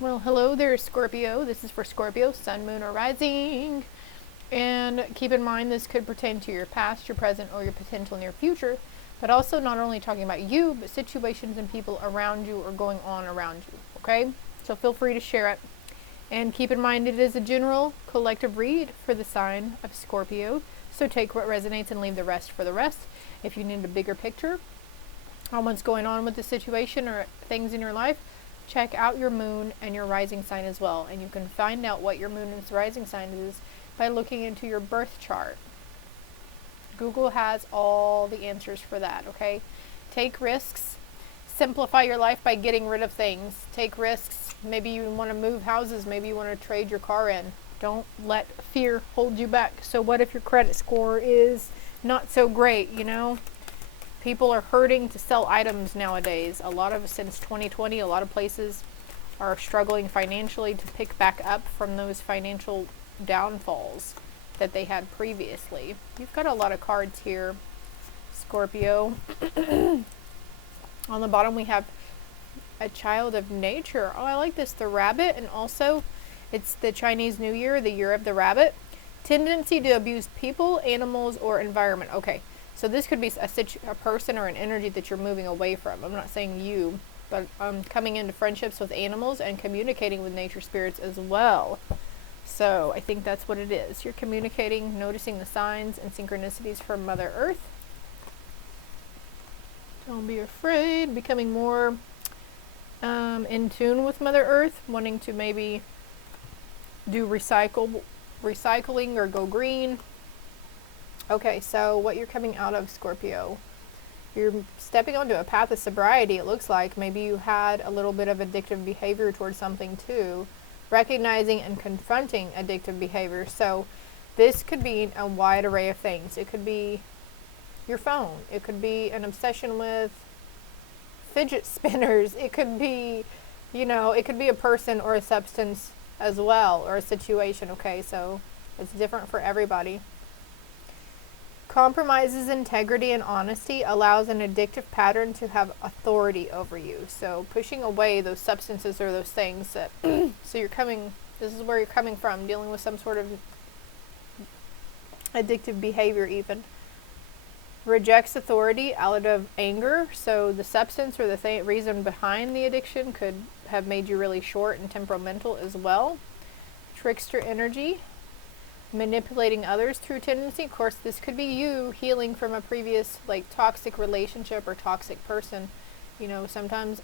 Well, hello there, Scorpio. This is for Scorpio, Sun, Moon, or Rising. And keep in mind, this could pertain to your past, your present, or your potential near future, but also not only talking about you, but situations and people around you or going on around you. Okay? So feel free to share it. And keep in mind, it is a general collective read for the sign of Scorpio. So take what resonates and leave the rest for the rest. If you need a bigger picture on what's going on with the situation or things in your life, check out your moon and your rising sign as well. And you can find out what your moon and rising sign is by looking into your birth chart. Google has all the answers for that, okay? Take risks. Simplify your life by getting rid of things. Take risks. Maybe you want to move houses. Maybe you want to trade your car in. Don't let fear hold you back. So what if your credit score is not so great, you know? People are hurting to sell items nowadays. Since 2020, a lot of places are struggling financially to pick back up from those financial downfalls that they had previously. You've got a lot of cards here, Scorpio. On the bottom we have a child of nature. Oh, I like this. The rabbit, and also it's the Chinese New Year, the year of the rabbit. Tendency to abuse people, animals, or environment. Okay, so this could be a person or an energy that you're moving away from. I'm not saying you, but coming into friendships with animals and communicating with nature spirits as well. So I think that's what it is. You're communicating, noticing the signs and synchronicities from Mother Earth. Don't be afraid. Becoming more in tune with Mother Earth, wanting to maybe do recycling or go green. Okay, so what you're coming out of, Scorpio, you're stepping onto a path of sobriety, it looks like. Maybe you had a little bit of addictive behavior towards something too. Recognizing and confronting addictive behavior. So this could be a wide array of things. It could be your phone. It could be an obsession with fidget spinners. It could be, it could be a person or a substance as well, or a situation. Okay, so it's different for everybody. Compromises integrity and honesty, allows an addictive pattern to have authority over you. So pushing away those substances or those things that this is where you're coming from, dealing with some sort of addictive behavior even. Rejects authority out of anger. So the substance or the reason behind the addiction could have made you really short and temperamental as well. Trickster energy. Manipulating others through tendency. Of course, this could be you healing from a previous toxic relationship or toxic person. Sometimes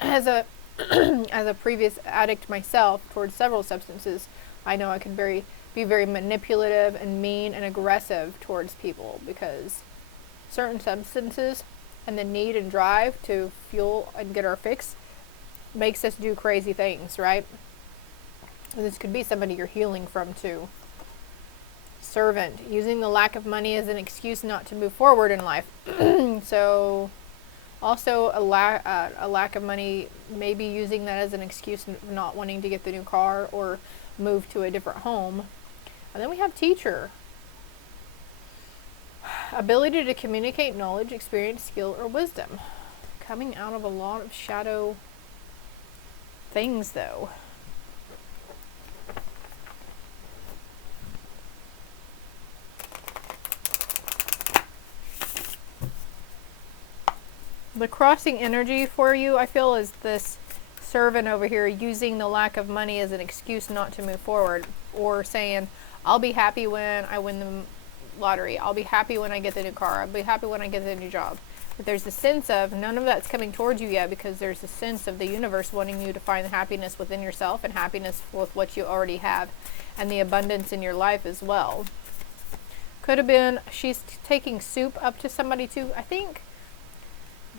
as a as a previous addict myself towards several substances, I know I can be very manipulative and mean and aggressive towards people because certain substances and the need and drive to fuel and get our fix makes us do crazy things, right? And this could be somebody you're healing from too. Servant, using the lack of money as an excuse not to move forward in life. So also a lack of money, maybe using that as an excuse of not wanting to get the new car or move to a different home. And then we have teacher. Ability to communicate knowledge, experience, skill, or wisdom. Coming out of a lot of shadow things though. The crossing energy for you, I feel, is this servant over here using the lack of money as an excuse not to move forward, or saying, I'll be happy when I win the lottery. I'll be happy when I get the new car. I'll be happy when I get the new job. But there's a sense of none of that's coming towards you yet, because there's a sense of the universe wanting you to find happiness within yourself and happiness with what you already have and the abundance in your life as well. Could have been she's taking soup up to somebody too. I think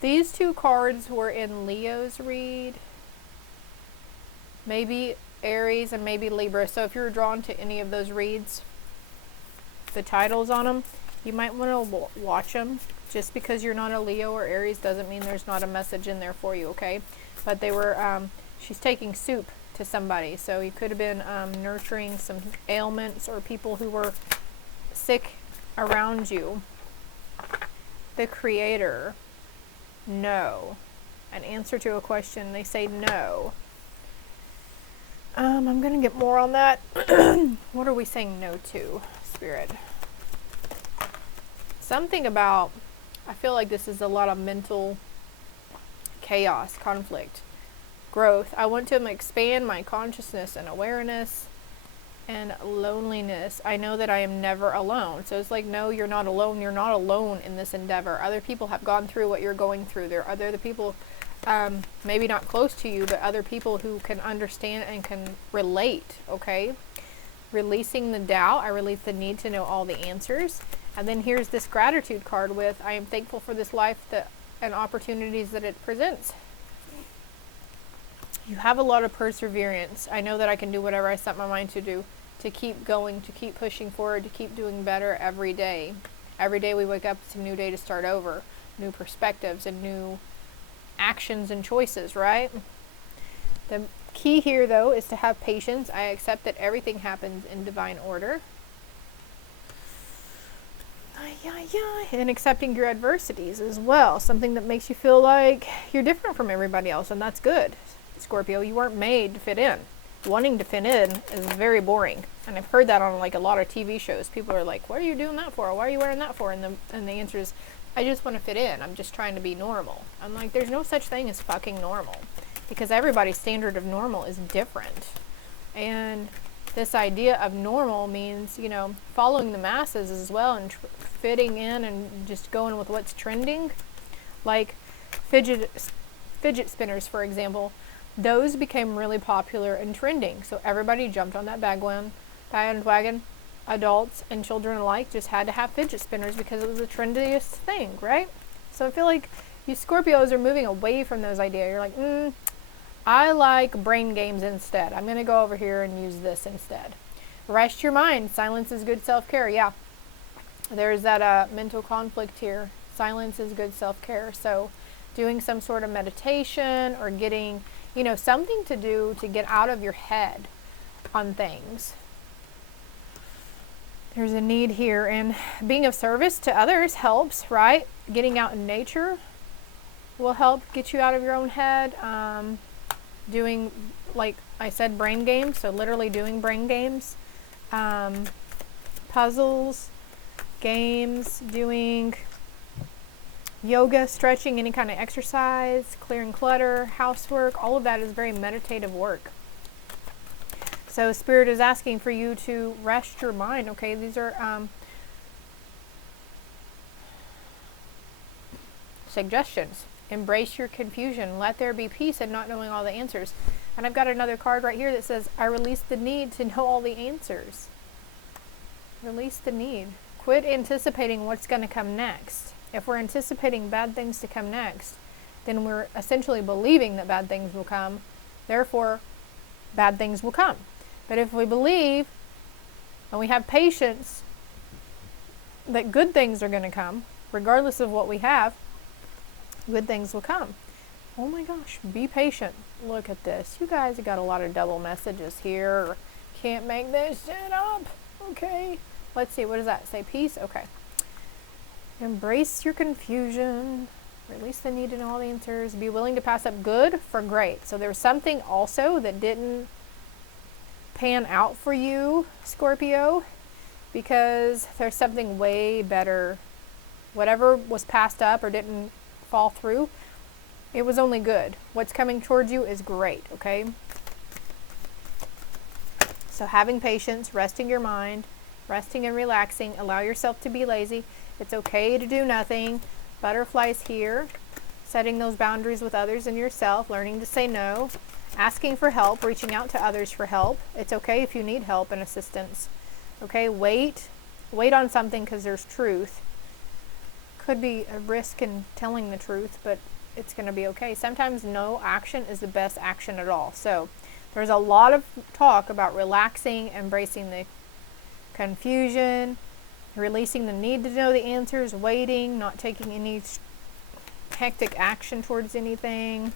these two cards were in Leo's read. Maybe Aries and maybe Libra. So if you're drawn to any of those reads, the titles on them, you might want to watch them. Just because you're not a Leo or Aries doesn't mean there's not a message in there for you, okay? But they were, she's taking soup to somebody. So you could have been nurturing some ailments or people who were sick around you. The Creator. No. An answer to a question, they say no. I'm going to get more on that. What are we saying no to, Spirit? Something about, I feel like this is a lot of mental chaos, conflict, growth. I want to expand my consciousness and awareness and loneliness. I know that I am never alone. So it's like, no, you're not alone. You're not alone in this endeavor. Other people have gone through what you're going through. There are other people, maybe not close to you, but other people who can understand and can relate, okay? Releasing the doubt. I release the need to know all the answers. And then here's this gratitude card with, I am thankful for this life and opportunities that it presents. You have a lot of perseverance. I know that I can do whatever I set my mind to do, to keep going, to keep pushing forward, to keep doing better every day. Every day we wake up, it's a new day to start over, new perspectives and new actions and choices, right? The key here, though, is to have patience. I accept that everything happens in divine order. And accepting your adversities as well. Something that makes you feel like you're different from everybody else, and that's good. Scorpio, you weren't made to fit in. Wanting to fit in is very boring. And I've heard that on like a lot of TV shows. People are like, what are you doing that for? Why are you wearing that for? And the answer is, I just want to fit in. I'm just trying to be normal. I'm like, there's no such thing as fucking normal. Because everybody's standard of normal is different. And this idea of normal means, you know, following the masses as well and fitting in and just going with what's trending. Like fidget spinners, for example. Those became really popular and trending. So everybody jumped on that bandwagon. Adults and children alike just had to have fidget spinners because it was the trendiest thing, right? So I feel like you Scorpios are moving away from those ideas. You're like, I like brain games instead. I'm going to go over here and use this instead. Rest your mind. Silence is good self-care. Yeah. There's that mental conflict here. Silence is good self-care. So doing some sort of meditation or getting, you know, something to do to get out of your head on things. There's a need here, and being of service to others helps, right? Getting out in nature will help get you out of your own head. Doing, like I said, brain games, so literally doing brain games. Puzzles, games, doing yoga, stretching, any kind of exercise, clearing clutter, housework, all of that is very meditative work. So Spirit is asking for you to rest your mind, okay? These are suggestions. Embrace your confusion. Let there be peace in not knowing all the answers. And I've got another card right here that says, I release the need to know all the answers. Release the need. Quit anticipating what's going to come next. If we're anticipating bad things to come next, then we're essentially believing that bad things will come. Therefore, bad things will come. But if we believe and we have patience that good things are going to come, regardless of what we have, good things will come. Oh my gosh, be patient. Look at this. You guys have got a lot of double messages here. Can't make this shit up. Okay. Let's see. What does that say? Peace? Okay. Embrace your confusion. Release the need to know all the answers. Be willing to pass up good for great. So there's something also that didn't pan out for you, Scorpio, because there's something way better. Whatever was passed up or didn't fall through, it was only good. What's coming towards you is great, okay? So having patience, resting your mind, resting and relaxing, allow yourself to be lazy. It's okay to do nothing. Butterflies here. Setting those boundaries with others and yourself, learning to say no, asking for help, reaching out to others for help. It's okay if you need help and assistance. Okay, wait on something because there's truth. Could be a risk in telling the truth, but it's going to be okay. Sometimes no action is the best action at all. So there's a lot of talk about relaxing, embracing the confusion, releasing the need to know the answers, waiting, not taking any hectic action towards anything,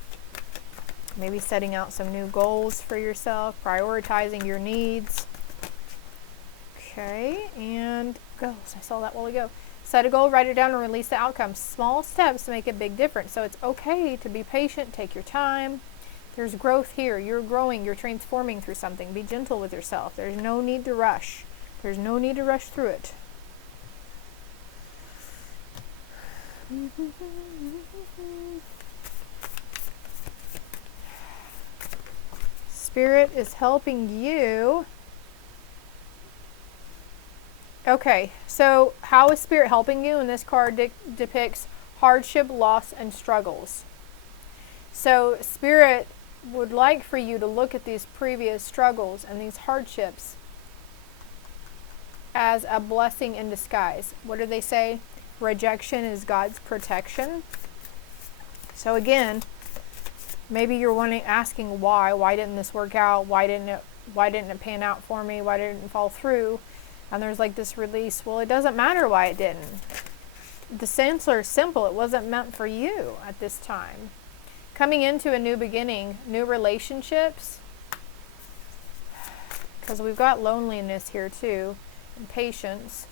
maybe setting out some new goals for yourself, prioritizing your needs. Okay, and goals. I saw that while ago. Set a goal, write it down, and release the outcome. Small steps make a big difference. So it's okay to be patient, take your time, There's growth here. You're growing. You're transforming through something. Be gentle with yourself. There's no need to rush. There's no need to rush through it. Spirit is helping you. Okay, so how is Spirit helping you? And this card depicts hardship, loss, and struggles. So Spirit would like for you to look at these previous struggles and these hardships as a blessing in disguise. What do they say? Rejection is God's protection. So again, maybe you're asking why didn't this work out? Why didn't it pan out for me? Why didn't it fall through? And there's like this release. Well, it doesn't matter why it didn't. The answer is simple. It wasn't meant for you at this time. Coming into a new beginning, new relationships, because we've got loneliness here too, and patience.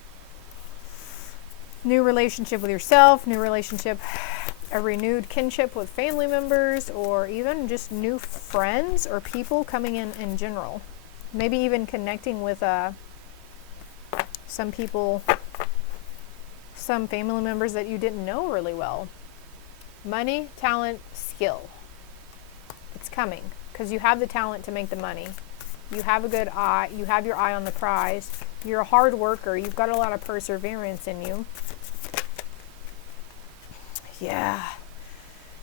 New relationship with yourself, new relationship, a renewed kinship with family members, or even just new friends or people coming in general. Maybe even connecting with some people, some family members that you didn't know really well. Money, talent, skill. It's coming because you have the talent to make the money. You have a good eye. You have your eye on the prize. You're a hard worker. You've got a lot of perseverance in you. Yeah.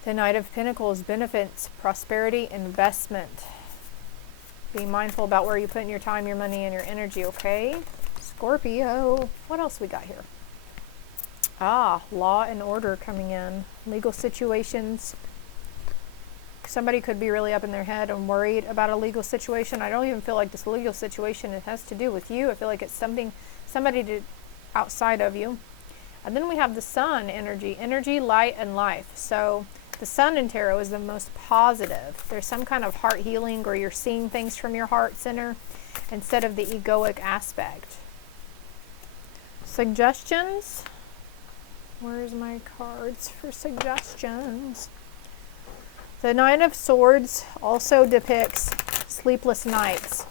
The Knight of Pentacles benefits prosperity, investment. Be mindful about where you put in your time, your money, and your energy, okay? Scorpio. What else we got here? Law and order coming in. Legal situations. Somebody could be really up in their head and worried about a legal situation. I don't even feel like this legal situation, it has to do with you. I feel like it's somebody outside of you. And then we have the sun energy. Energy, light, and life. So the sun in tarot is the most positive. There's some kind of heart healing where you're seeing things from your heart center instead of the egoic aspect. Suggestions. Where's my cards for suggestions? The Nine of Swords also depicts sleepless nights.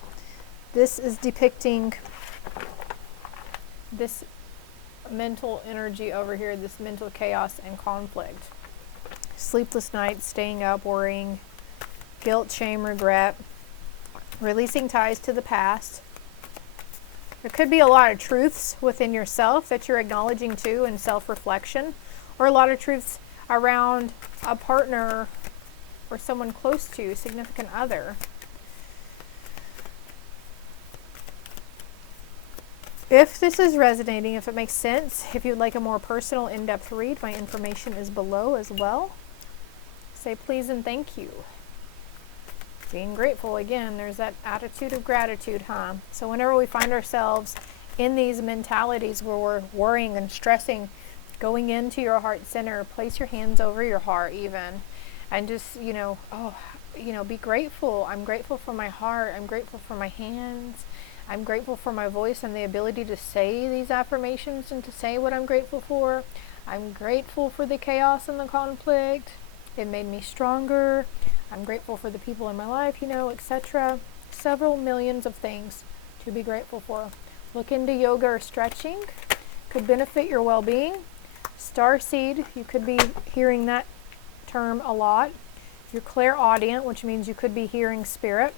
This is depicting this mental energy over here, this mental chaos and conflict. Sleepless nights, staying up, worrying, guilt, shame, regret, releasing ties to the past. There could be a lot of truths within yourself that you're acknowledging too in self-reflection, or a lot of truths around a partner or someone close to you, significant other. If this is resonating, if it makes sense, if you'd like a more personal, in-depth read, my information is below as well. Say please and thank you. Being grateful, again, there's that attitude of gratitude, huh? So whenever we find ourselves in these mentalities where we're worrying and stressing, going into your heart center, place your hands over your heart even, and just, be grateful. I'm grateful for my heart. I'm grateful for my hands. I'm grateful for my voice and the ability to say these affirmations and to say what I'm grateful for. I'm grateful for the chaos and the conflict. It made me stronger. I'm grateful for the people in my life, etc. Several millions of things to be grateful for. Look into yoga or stretching. Could benefit your well-being. Starseed, you could be hearing that term a lot. You're clairaudient, which means you could be hearing spirit.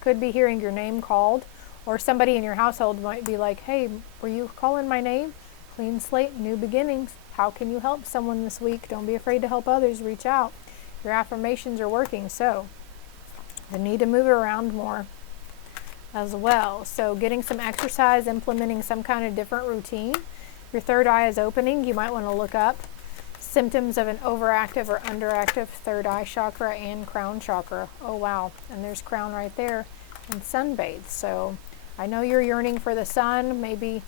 Could be hearing your name called. Or somebody in your household might be like, hey, were you calling my name? Clean slate, new beginnings. How can you help someone this week? Don't be afraid to help others. Reach out. Your affirmations are working, so you need to move around more as well. So getting some exercise, implementing some kind of different routine. Your third eye is opening. You might want to look up symptoms of an overactive or underactive third eye chakra and crown chakra. Oh, wow. And there's crown right there. And sunbathe. So I know you're yearning for the sun, maybe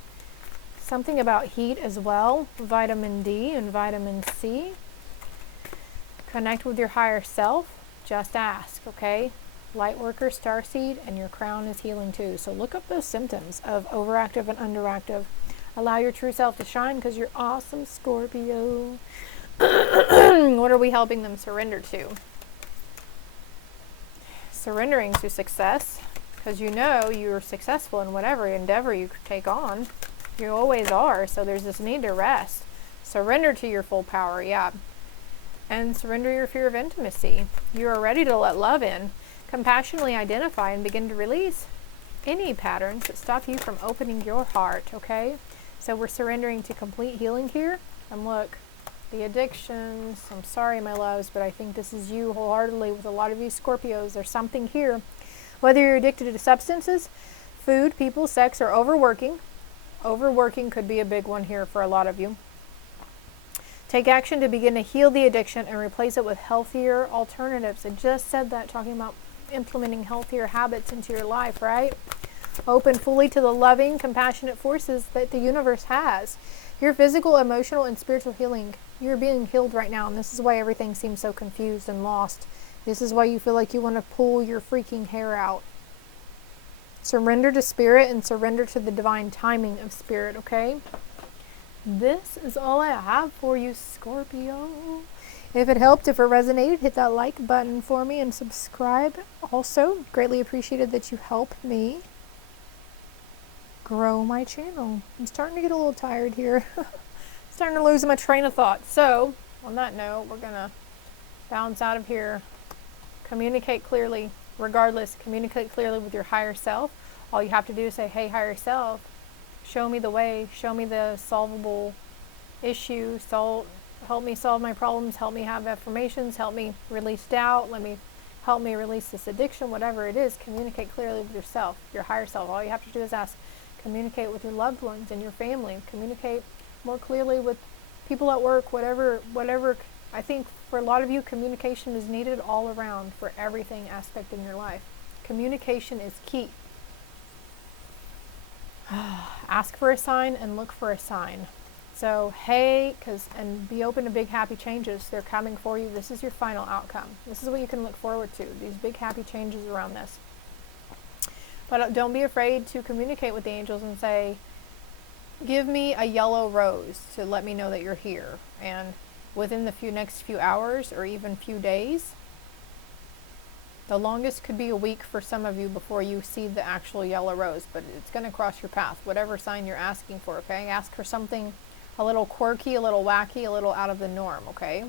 something about heat as well, vitamin D and vitamin C. Connect with your higher self, just ask, okay? Light worker, starseed, and your crown is healing too. So look up those symptoms of overactive and underactive. Allow your true self to shine because you're awesome, Scorpio. What are we helping them surrender to? surrendering to success, because you know you're successful in whatever endeavor you take on. You always are. So there's this need to rest. Surrender to your full power, yeah. And surrender your fear of intimacy. You are ready to let love in. Compassionately identify and begin to release any patterns that stop you from opening your heart, okay? So we're surrendering to complete healing here. And look, the addictions, I'm sorry, my loves, but I think this is you wholeheartedly with a lot of these Scorpios. There's something here. Whether you're addicted to substances, food, people, sex, or overworking. Overworking could be a big one here for a lot of you. Take action to begin to heal the addiction and replace it with healthier alternatives. I just said that, talking about implementing healthier habits into your life, right? Open fully to the loving, compassionate forces that the universe has. Your physical, emotional, and spiritual healing. You're being healed right now, and this is why everything seems so confused and lost. This is why you feel like you want to pull your freaking hair out. Surrender to spirit and surrender to the divine timing of spirit, okay? This is all I have for you, Scorpio. If it helped, if it resonated, hit that like button for me and subscribe. Also, greatly appreciated that you help me grow my channel. I'm starting to get a little tired here. Starting to lose my train of thought. So, on that note, we're going to bounce out of here. Communicate clearly. Regardless, communicate clearly with your higher self. All you have to do is say, hey, higher self, show me the way, show me the solvable issue, help me solve my problems, help me have affirmations, help me release doubt, help me release this addiction, whatever it is. Communicate clearly with yourself, your higher self. All you have to do is ask. Communicate with your loved ones and your family. Communicate more clearly with people at work, whatever. I think for a lot of you, communication is needed all around for everything aspect in your life. Communication is key. Ask for a sign and look for a sign. So, hey, and be open to big happy changes. They're coming for you. This is your final outcome. This is what you can look forward to, these big happy changes around this. But don't be afraid to communicate with the angels and say, give me a yellow rose to let me know that you're here. And within the next few hours or even few days, the longest could be a week for some of you before you see the actual yellow rose, but it's going to cross your path, whatever sign you're asking for, okay? Ask for something a little quirky, a little wacky, a little out of the norm, okay?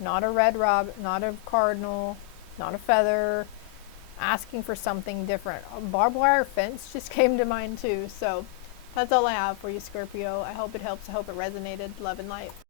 Not a red rob, not a cardinal, not a feather. Asking for something different. A barbed wire fence just came to mind too. So that's all I have for you, Scorpio. I hope it helps. I hope it resonated. Love and light.